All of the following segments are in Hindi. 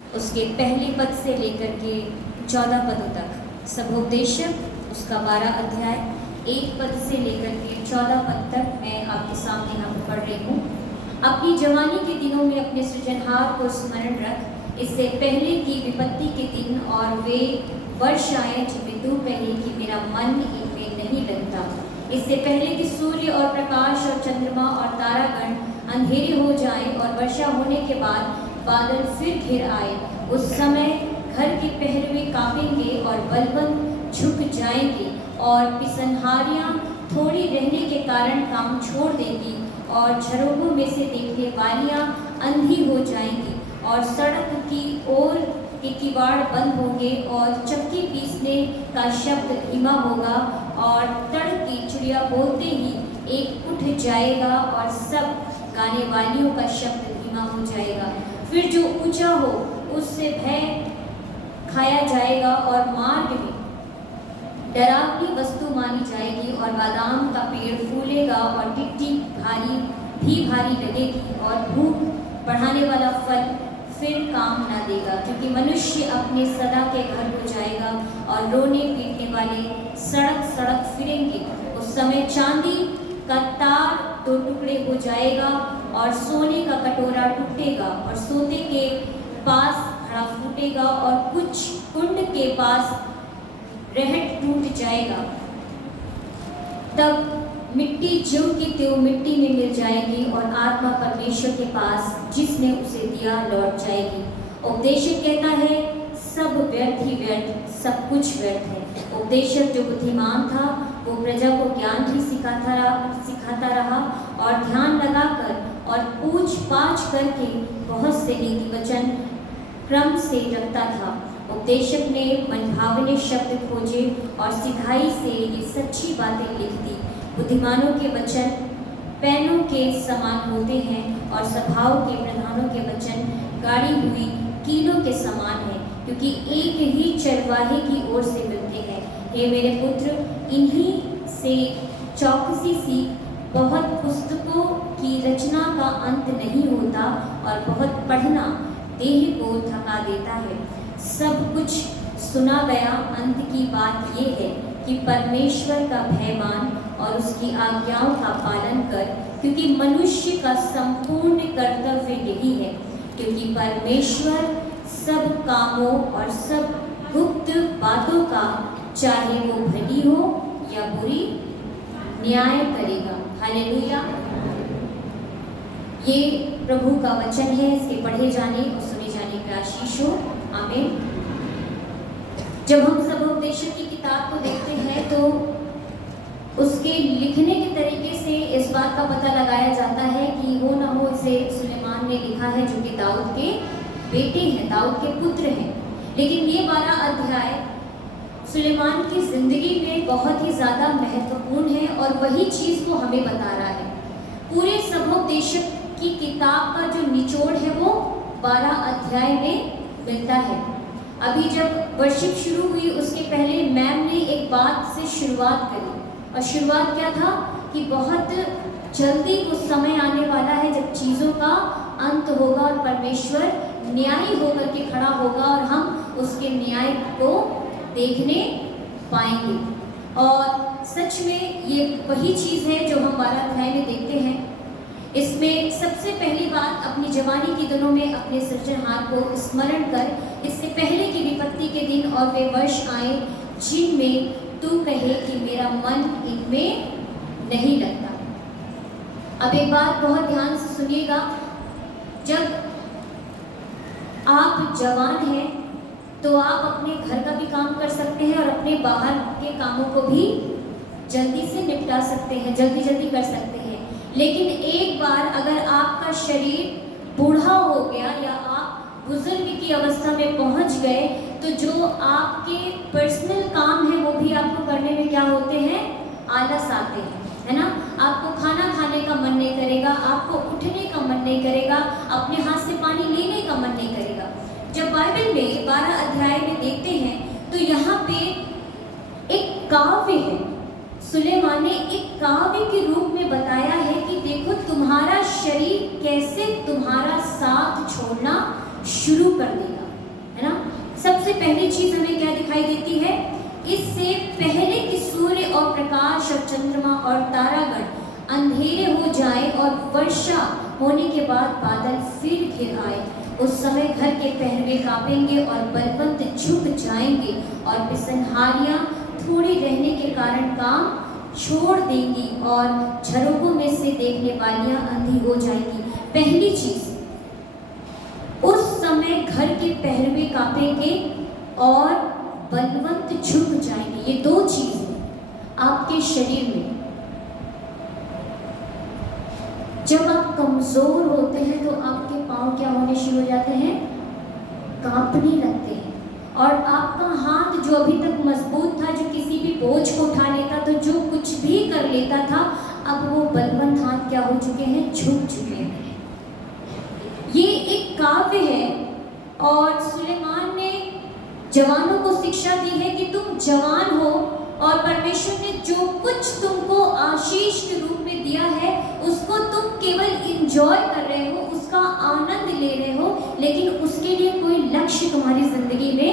उसके पहले पद से लेकर के 14 पदों तक। सबोपदेशक उसका 12 अध्याय 1 पद से लेकर के 14 पद तक मैं आपके सामने यहाँ पर पढ़ रही हूँ। अपनी जवानी के दिनों में अपने सृजनहार को स्मरण रख, इससे पहले की विपत्ति के दिन और वे वर्ष आए जिनमें तू कहे कि मेरा मन इनमें नहीं लगता। इससे पहले कि सूर्य और प्रकाश और चंद्रमा और तारागण अंधेरे हो जाए और वर्षा होने के बाद बादल फिर घिर आए, उस समय घर के पहरुए कांपेंगे और बलबंद झुक जाएंगे और पिसनहारियां थोड़ी रहने के कारण काम छोड़ देंगी और झरोखों में से देखने वालियां अंधी हो जाएंगी और सड़क की ओर के किवाड़ बंद होंगे और चक्की पीसने का शब्द धीमा होगा और तड़ की चिड़िया बोलते ही एक उठ जाएगा और सब गाने वालियों का शब्द धीमा हो जाएगा। फिर जो ऊंचा हो उससे भय खाया जाएगा और मार्ग में डरावनी वस्तु मानी जाएगी और बादाम का पेड़ फूलेगा और टिट्टी भारी लगेगी और भूख बढ़ाने वाला फल फिर काम ना देगा, क्योंकि मनुष्य अपने सदा के घर को जाएगा और रोने पीटने वाले सड़क सड़क फिरेंगे। उस समय चांदी का तार 2 टुकड़े हो जाएगा और सोने का कटोरा टूटेगा और सोते के पास घड़ा फूटेगा और कुछ कुंड के पास रहट टूट जाएगा। तब मिट्टी ज्यों की त्यों मिट्टी में मिल जाएगी और आत्मा परमेश्वर के पास जिसने उसे दिया लौट जाएगी। उपदेशक कहता है सब व्यर्थ ही व्यर्थ, सब कुछ व्यर्थ है। उपदेशक जो बुद्धिमान था वो प्रजा को ज्ञान भी सिखाता रहा और ध्यान लगाकर और पूछ पाछ करके बहुत से नीति वचन क्रम से रखता था। उपदेशक ने मनभावने शब्द खोजे और सिधाई से ये सच्ची बातें लिख दी। बुद्धिमानों के वचन पैनों के समान होते हैं और सभाओं के प्रधानों के वचन गाड़ी हुई कीलों के समान है, क्योंकि एक ही चरवाहे की ओर से मिलते हैं। हे मेरे पुत्र, इन्हीं से चौकसी सीख। बहुत पुस्तकों की रचना का अंत नहीं होता और बहुत पढ़ना देह को थका देता है। सब कुछ सुना गया, अंत की बात ये है कि परमेश्वर का भय मान और उसकी आज्ञाओं का पालन कर, क्योंकि मनुष्य का संपूर्ण कर्तव्य यही है। क्योंकि परमेश्वर सब कामों और सब गुप्त बातों का, चाहे वो भली हो या बुरी, न्याय करेगा। हालेलुया। ये प्रभु का वचन है, इसके पढ़े जाने और सुने जाने का आशीष हो। आमीन। जब हम सबोपदेशक की किताब को देखते हैं तो उसके लिखने के तरीके से इस बात का पता लगाया जाता है कि वो ना हो इसे सुलेमान ने लिखा है, जो कि दाऊद के बेटे हैं, दाऊद के पुत्र हैं। लेकिन ये 12 अध्याय सुलेमान की जिंदगी में बहुत ही ज़्यादा महत्वपूर्ण है और वही चीज़ को हमें बता रहा है। पूरे सबोपदेशक की किताब का जो निचोड़ है वो 12 अध्याय में मिलता है। अभी जब वर्शिप शुरू हुई उसके पहले मैम ने एक बात से शुरुआत करी, और शुरुआत क्या था कि बहुत जल्दी वो समय आने वाला है जब चीज़ों का अंत होगा और परमेश्वर न्यायी होकर के खड़ा होगा और हम उसके न्याय को देखने पाएंगे। और सच में ये वही चीज़ है जो हम 12 अध्याय में देखते हैं। इसमें सबसे पहली बात, अपनी जवानी के दिनों में अपने सृजनहार को स्मरण कर, इससे पहले की विपत्ति के दिन और वे वर्ष आए जिनमें तू कहे कि मेरा मन इनमें नहीं लगता। अब एक बात बहुत ध्यान से सुनिएगा, जब आप जवान हैं तो आप अपने घर का भी काम कर सकते हैं और अपने बाहर के कामों को भी जल्दी से निपटा सकते हैं, जल्दी कर सकते हैं। लेकिन एक बार अगर आपका शरीर बूढ़ा हो गया या आप बुजुर्ग की अवस्था में पहुंच गए तो जो आपके पर्सनल काम है वो भी आपको करने में क्या होते हैं, आलस आते हैं, है ना। आपको खाना खाने का मन नहीं करेगा, आपको उठने का मन नहीं करेगा, अपने हाथ से पानी लेने का मन नहीं करेगा। जब बाइबल में 12 अध्याय में देखते हैं तो यहाँ पे एक काव्य है, सुलेमान ने एक काव्य के रूप में बताया है कि देखो तुम्हारा शरीर कैसे तुम्हारा साथ छोड़ना शुरू कर देगा। पहली चीज हमें क्या दिखाई देती है? इससे पहले कि सूर्य और प्रकाश और चंद्रमा और तारागण अंधेरे हो जाए और वर्षा होने के बाद बादल फिर घिर आए, उस समय घर के पहरुए कांपेंगे और बलवंत झुक जाएंगे और पिसनहारियां थोड़ी रहने के कारण काम छोड़ देंगी और झरोकों में से देखने वालियां अंधी हो जाएंगी। पहली चीज, उस समय घर के पहरुए कांपेंगे और बलवंत झुक जाएंगे। ये दो चीज आपके शरीर में, जब आप कमजोर होते हैं तो आपके पांव क्या होने शुरू हो जाते हैं? कांपने लगते हैं। और आपका हाथ जो अभी तक मजबूत था, जो किसी भी बोझ को उठा लेता, तो जो कुछ भी कर लेता था, अब वो बलवंत हाथ क्या हो चुके हैं? झुक चुके हैं। ये एक काव्य है और सुलेमान ने जवानों को शिक्षा दी है कि तुम जवान हो और परमेश्वर ने जो कुछ तुमको आशीष के रूप में दिया है उसको तुम केवल इंजॉय कर रहे हो, उसका आनंद ले रहे हो, लेकिन उसके लिए कोई लक्ष्य तुम्हारी जिंदगी में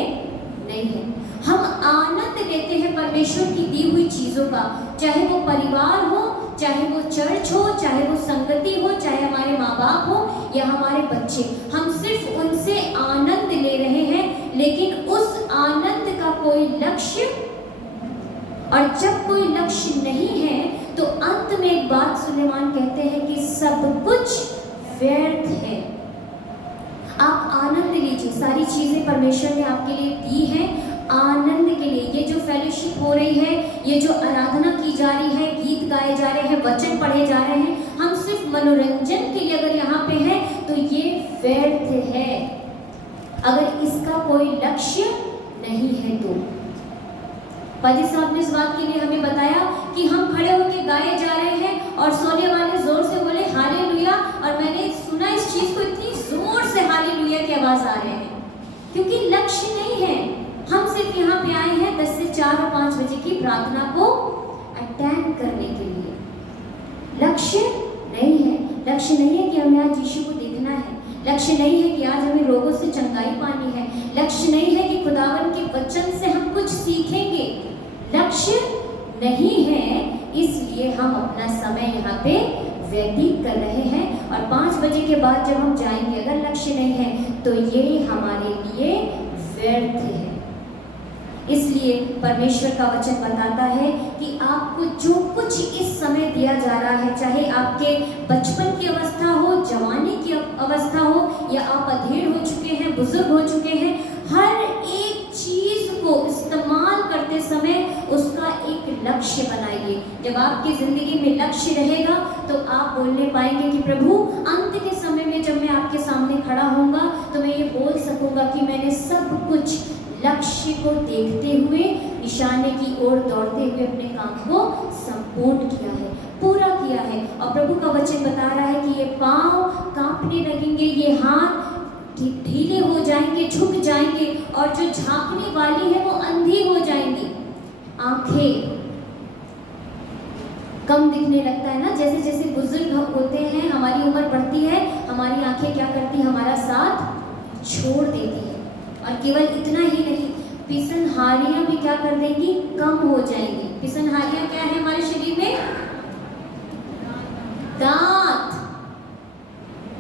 नहीं है। हम आनंद लेते हैं परमेश्वर की दी हुई चीजों का, चाहे वो परिवार हो, चाहे वो चर्च हो, चाहे वो संगति हो, चाहे हमारे माँ बाप हो या हमारे बच्चे, हम सिर्फ उनसे आनंद ले रहे हैं, लेकिन उस आनंद का कोई लक्ष्य, और जब कोई लक्ष्य नहीं है तो अंत में एक बात सुलेमान कहते हैं कि सब कुछ व्यर्थ है। आप आनंद लीजिए, सारी चीजें परमेश्वर ने आपके लिए दी हैं आनंद के लिए। ये जो फेलोशिप हो रही है, ये जो आराधना की जा रही है, गीत गाए जा रहे हैं, वचन पढ़े जा रहे हैं, हम सिर्फ मनोरंजन के लिए अगर यहाँ पे हैं तो ये व्यर्थ है, अगर इसका कोई लक्ष्य नहीं है तो। पाजी साहब ने इस बात के लिए हमें बताया कि हम खड़े होकर गाए जा रहे हैं और सोने वाले जोर से बोले हालेलुया, और मैंने सुना इस चीज को, इतनी जोर से हालेलुया की आवाज आ रहे हैं, क्योंकि लक्ष्य नहीं है। हम सिर्फ यहाँ पे आए हैं 10 से 4 और 5 बजे की प्रार्थना को अटेंड करने के लिए। लक्ष्य नहीं है। लक्ष्य नहीं है कि हमें आज यीशु को देखना है, लक्ष्य नहीं है कि आज हमें रोगों से चंगाई पानी है, लक्ष्य नहीं है कि खुदावन के वचन से हम कुछ सीखेंगे, लक्ष्य नहीं है। इसलिए हम अपना समय यहाँ पे व्यतीत कर रहे हैं और 5 बजे के बाद जब हम जाएंगे, अगर लक्ष्य नहीं है तो ये हमारे लिए व्यर्थ है। इसलिए परमेश्वर का वचन बताता है कि आपको जो कुछ इस समय दिया जा रहा है, चाहे आपके बचपन की अवस्था हो, जवानी की अवस्था हो, या आप अधेड़ हो चुके हैं, बुजुर्ग हो चुके हैं, हर एक चीज को इस्तेमाल करते समय उसका एक लक्ष्य बनाइए। जब आपकी जिंदगी में लक्ष्य रहेगा तो आप बोलने पाएंगे कि प्रभु अंत के समय में जब मैं आपके सामने खड़ा होऊंगा तो मैं ये बोल सकूंगा कि मैंने सब कुछ लक्ष्य को देखते हुए, निशाने की ओर दौड़ते हुए अपने काम को संपूर्ण किया है, पूरा किया है। और प्रभु का वचन बता रहा है कि ये पांव कांपने लगेंगे, ये हाथ ढीले हो जाएंगे, झुक जाएंगे, और जो झांकने वाली है वो अंधी हो जाएंगी। आंखें कम दिखने लगता है ना, जैसे जैसे बुजुर्ग होते हैं, हमारी उम्र बढ़ती है, हमारी आंखें क्या करती है? हमारा साथ छोड़ देती है। और केवल इतना ही नहीं, पिसनहारियां भी क्या कर देंगी? कम हो जाएंगी। पिसनहारियां क्या है हमारे शरीर में? दांत।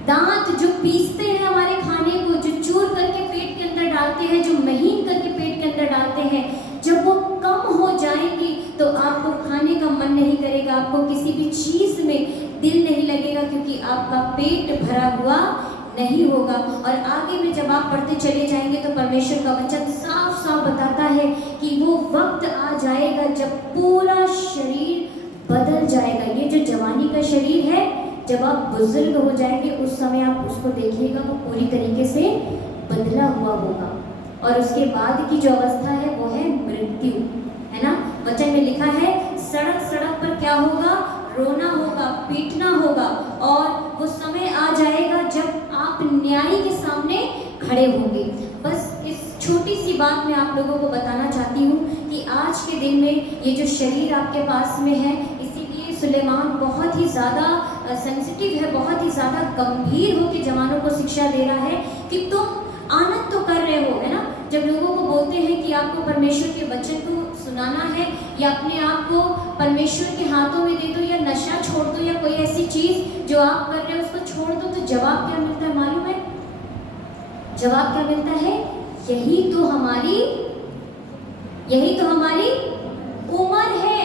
दांत जो पीसते हैं हमारे खाने को, जो चूर करके पेट के अंदर डालते हैं, जो महीन करके पेट के अंदर डालते हैं, जब वो कम हो जाएंगी तो आपको खाने का मन नहीं करेगा, आपको किसी भी चीज में दिल नहीं लगेगा, क्योंकि आपका पेट भरा हुआ नहीं होगा। और आगे में जब आप पढ़ते चले जाएंगे तो परमेश्वर का वचन साफ साफ बताता है कि वो वक्त आ जाएगा जब पूरा शरीर बदल जाएगा। ये जो जवानी का शरीर है, जब आप बुजुर्ग हो जाएंगे उस समय आप उसको देखिएगा, वो पूरी तरीके से बदला हुआ होगा। और उसके बाद की जो अवस्था है वो है मृत्यु, है ना। वचन में लिखा है सड़क सड़क पर क्या होगा? रोना होगा, पीटना होगा, और वो समय आ जाएगा जब आप न्यायी के सामने खड़े होंगे। बस इस छोटी सी बात मैं आप लोगों को बताना चाहती हूँ कि आज के दिन में ये जो शरीर आपके पास में है, इसीलिए सुलेमान बहुत ही ज़्यादा सेंसिटिव है, बहुत ही ज़्यादा गंभीर होकर जवानों को शिक्षा दे रहा है कि तुम आनंद तो कर रहे हो, है ना। जब लोगों को बोलते आपको परमेश्वर के वचन को सुनाना है, या अपने आप को परमेश्वर के हाथों में दे दो, या नशा छोड़ दो, या कोई ऐसी चीज जो आप कर रहे हो उसको छोड़ दो, तो जवाब क्या मिलता है मालूम है? जवाब क्या मिलता है? यही तो हमारी उम्र है।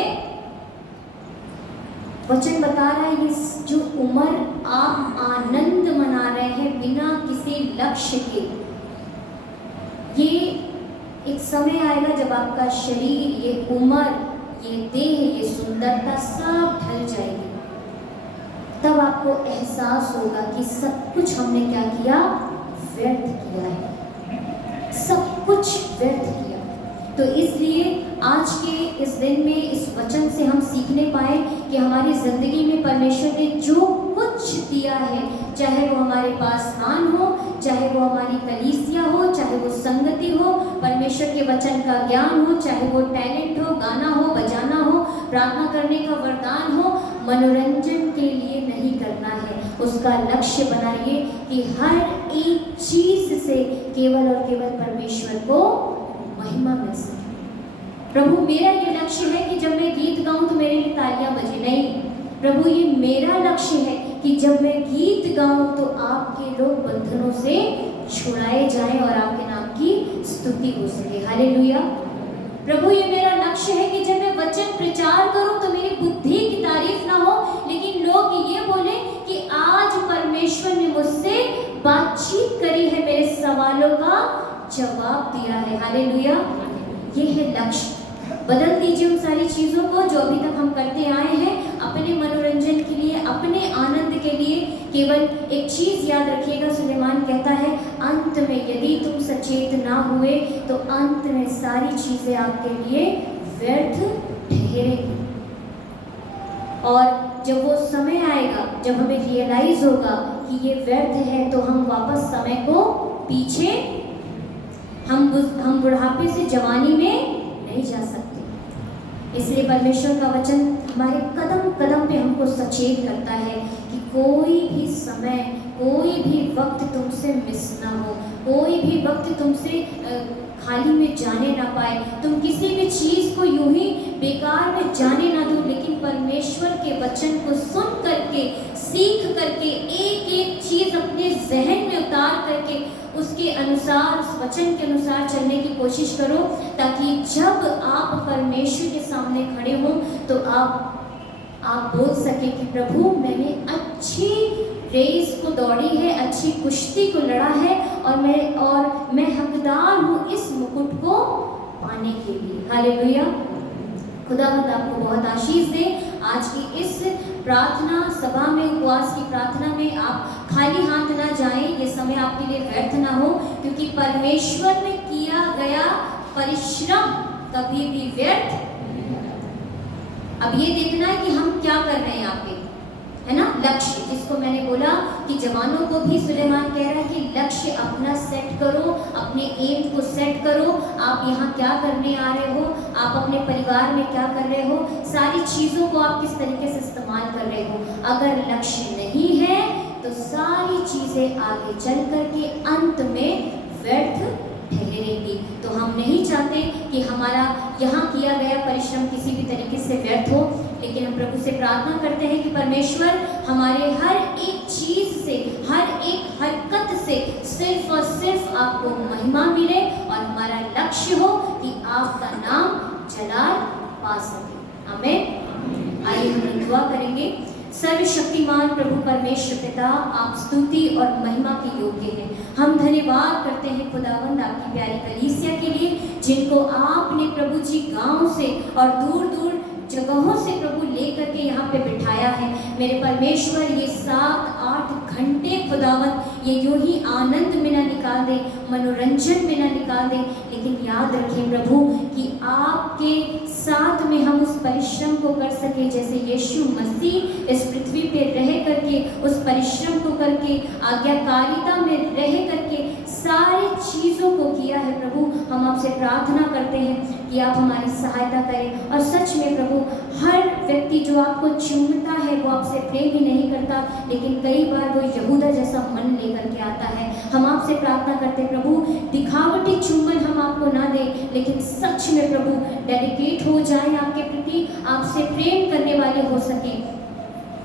वचन बता रहा है ये जो उम्र आप आनंद मना रहे हैं बिना किसी लक्ष्य के, ये एक समय आएगा जब आपका शरीर, ये उम्र, ये देह, ये सुंदरता सब ढल जाएगी। तब आपको एहसास होगा कि सब कुछ हमने क्या किया? व्यर्थ किया है, सब कुछ व्यर्थ किया। तो इसलिए आज के इस दिन में इस वचन से हम सीखने पाए कि हमारी जिंदगी में परमेश्वर ने जो कुछ दिया है, चाहे वो हमारे पास दान हो, चाहे वो हमारी कलीसिया हो, चाहे वो संगति हो, परमेश्वर के वचन का ज्ञान हो, चाहे वो टैलेंट हो, गाना हो, बजाना हो, प्रार्थना करने का वरदान हो, मनोरंजन के लिए नहीं करना है। उसका लक्ष्य बनाइए कि हर एक चीज से केवल और केवल परमेश्वर को महिमा मिल सके। प्रभु मेरा ये लक्ष्य है कि जब मैं गीत गाऊं तो मेरे लिए तालियां बजे, नहीं प्रभु, ये मेरा लक्ष्य है कि जब मैं गीत गाऊं तो आपके लोग बंधनों से छुड़ाए जाएं और आपके नाम की स्तुति हो सके। हालेलुया। प्रभु ये मेरा लक्ष्य है कि जब मैं वचन प्रचार करूं तो मेरी बुद्धि की तारीफ ना हो, लेकिन लोग ये बोले कि आज परमेश्वर ने मुझसे बातचीत करी है, मेरे सवालों का जवाब दिया है। हालेलुया। ये है लक्ष्य। बदल दीजिए उन सारी चीज़ों को जो अभी तक हम करते आए हैं अपने मनोरंजन के लिए, अपने आनंद के लिए। केवल एक चीज़ याद रखिएगा, सुलेमान कहता है अंत में यदि तुम सचेत ना हुए तो अंत में सारी चीज़ें आपके लिए व्यर्थ ठहरेंगी। और जब वो समय आएगा जब हमें रियलाइज होगा कि ये व्यर्थ है, तो हम वापस समय को पीछे, हम बुढ़ापे से जवानी में नहीं जा सकते। इसलिए परमेश्वर का वचन हमारे कदम कदम पे हमको सचेत करता है कि कोई भी समय, कोई भी वक्त तुमसे मिस ना हो, कोई भी वक्त तुमसे खाली में जाने ना पाए। तुम किसी भी चीज़ को यूं ही बेकार में जाने ना दो, लेकिन परमेश्वर के वचन को सुन करके, सीख करके, एक एक चीज़ अपने जहन में उतार करके उसके अनुसार, उस वचन के अनुसार चलने की कोशिश करो, ताकि जब आप परमेश्वर के सामने खड़े हों तो आप बोल सके कि प्रभु मैंने अच्छी रेस को दौड़ी है, अच्छी कुश्ती को लड़ा है, और मैं हकदार हूँ इस मुकुट को पाने के लिए। हालेलुया। खुदावंद आपको बहुत आशीष दे। आज की इस प्रार्थना सभा में, उपवास की प्रार्थना में आप खाली हाथ ना जाएं, ये समय आपके लिए व्यर्थ ना हो, क्योंकि परमेश्वर में किया गया परिश्रम कभी भी व्यर्थ। अब ये देखना है कि हम क्या कर रहे हैं यहाँ पे, है ना? लक्ष्य, जिसको मैंने बोला कि जवानों को भी सुलेमान कह रहा है कि लक्ष्य अपना सेट करो, अपने एम को सेट करो। आप यहाँ क्या करने आ रहे हो, आप अपने परिवार में क्या कर रहे हो, सारी चीज़ों को आप किस तरीके से इस्तेमाल कर रहे हो। अगर लक्ष्य नहीं है तो सारी चीज़ें आगे चल करके अंत में व्यर्थ ठहरेगी। तो हम नहीं चाहते कि हमारा यहाँ किया गया परिश्रम किसी भी तरीके से व्यर्थ हो, लेकिन हम प्रभु से प्रार्थना करते हैं कि परमेश्वर हमारे हर एक चीज़ से, हर एक हरकत से सिर्फ और सिर्फ आपको महिमा मिले, और हमारा लक्ष्य हो कि आपका नाम जलाल पा सके। आमीन। आइए हम दुआ करेंगे। सर्वशक्तिमान प्रभु परमेश्वर पिता, आप स्तुति और महिमा के योग्य हैं। हम धन्यवाद करते हैं खुदावंद आपकी प्यारी कलीसिया के लिए, जिनको आपने प्रभु जी गांव से और दूर दूर जगहों से प्रभु लेकर के यहाँ पे बिठाया है। मेरे परमेश्वर ये 7-8 घंटे खुदावंद ये यूं ही आनंद में ना निकाल दे, मनोरंजन में ना निकाल दे, लेकिन याद रखें प्रभु कि आपके साथ में हम उस परिश्रम को कर सके, जैसे यीशु मसीह इस पृथ्वी पे रह करके उस परिश्रम को करके, आज्ञाकारिता में रह करके सारी चीज़ों को किया है। प्रभु हम आपसे प्रार्थना करते हैं कि आप हमारी सहायता करें, और सच में प्रभु हर व्यक्ति जो आपको चूमता है वो आपसे प्रेम ही नहीं करता, लेकिन कई बार वो यहूदा जैसा मन लेकर के आता है। हम आपसे प्रार्थना करते हैं प्रभु, दिखावटी चुम्बन हम आपको ना दें, लेकिन सच में प्रभु डेडिकेट हो जाए आपके प्रति, आपसे प्रेम करने वाले हो सके,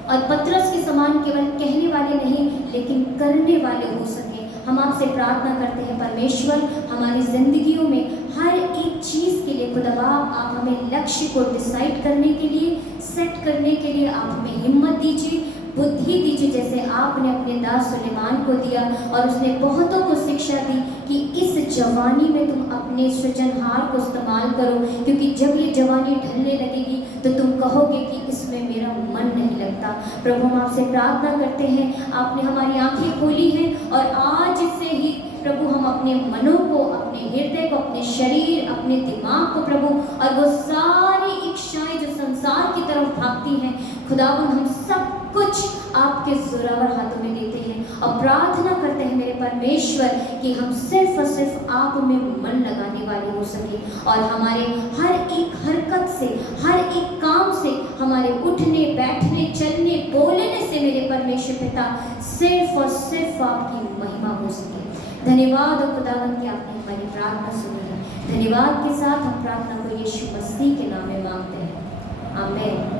और पतरस के समान केवल कहने वाले नहीं लेकिन करने वाले हो सके। हम आपसे प्रार्थना करते हैं परमेश्वर, हमारी जिंदगियों में हर एक चीज़ के लिए खुदा आप हमें लक्ष्य को डिसाइड करने के लिए, सेट करने के लिए आप हमें हिम्मत दीजिए, बुद्धि दीजिए, जैसे आपने अपने दास सुलेमान को दिया और उसने बहुतों को शिक्षा दी कि इस जवानी में तुम अपने सृजनहार को इस्तेमाल करो, क्योंकि जब ये जवानी ढलने लगेगी तो तुम कहोगे कि इसमें मेरा मन नहीं लगता। प्रभु हम आपसे प्रार्थना करते हैं, आपने हमारी आंखें खोली हैं और आज से ही प्रभु हम अपने मनों को, अपने हृदय को, अपने शरीर, अपने दिमाग को प्रभु, और वो सारी इच्छाएं जो संसार की तरफ भागती हैं खुदावन, हम सब कुछ आपके जोरावर हाथों में देते हैं और प्रार्थना करते हैं मेरे परमेश्वर कि हम सिर्फ और सिर्फ आप में मन लगाने वाले हो सके, और हमारे हर एक हरकत से, हर एक काम से, हमारे उठने बैठने चलने बोलने से मेरे परमेश्वर पिता सिर्फ और सिर्फ आपकी महिमा हो सके। धन्यवाद और खुदावन कि आपने हमारी प्रार्थना सुनी है। धन्यवाद के साथ हम प्रार्थना को यीशु मसीह के नाम में मांगते हैं, आमीन।